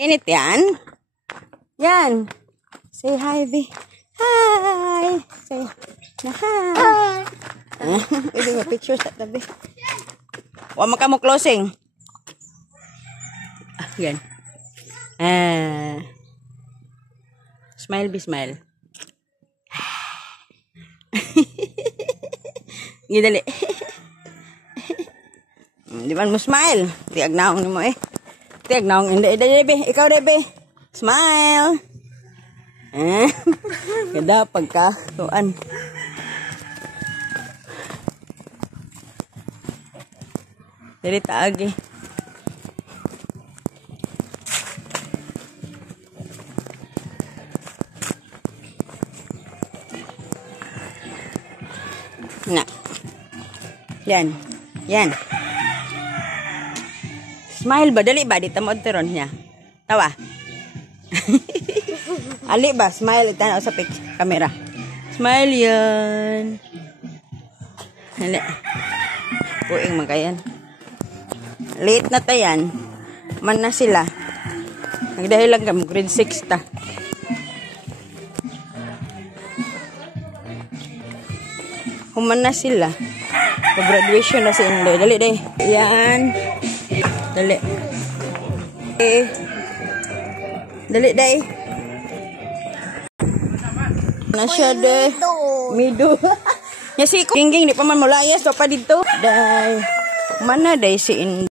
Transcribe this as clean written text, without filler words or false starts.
Init yan. Yan. Say hi, B. Hi. Say na hi. Pwede nga picture sa tabi. Huwag mo closing. Yan. Smile, B, smile. Gidali. Di man mo smile. Tiag naong ni mo eh. Tiag naong. Hindi, ikaw, Debe. Smile. Ganda pagka. Tuan. Dari taag eh. Na. Yan. Yan. Smile ba? Dali ba? Di tamod teron niya. Tawa. Ali ba? Smile. Itanaw sa camera. Smile yan. Hala. Puing magayan. Late na tayan. Man na sila. Nagdahil lang kami. Grade 6 ta. Human na sila. Pag-graduation na si Indoy. Dali, day. Yan. Dali. Dali, day. Na siya, day. Mido. Yasi ko. Gingging, di pa man mulayas. So, pa dito. Day. Mana, day, si Indoy.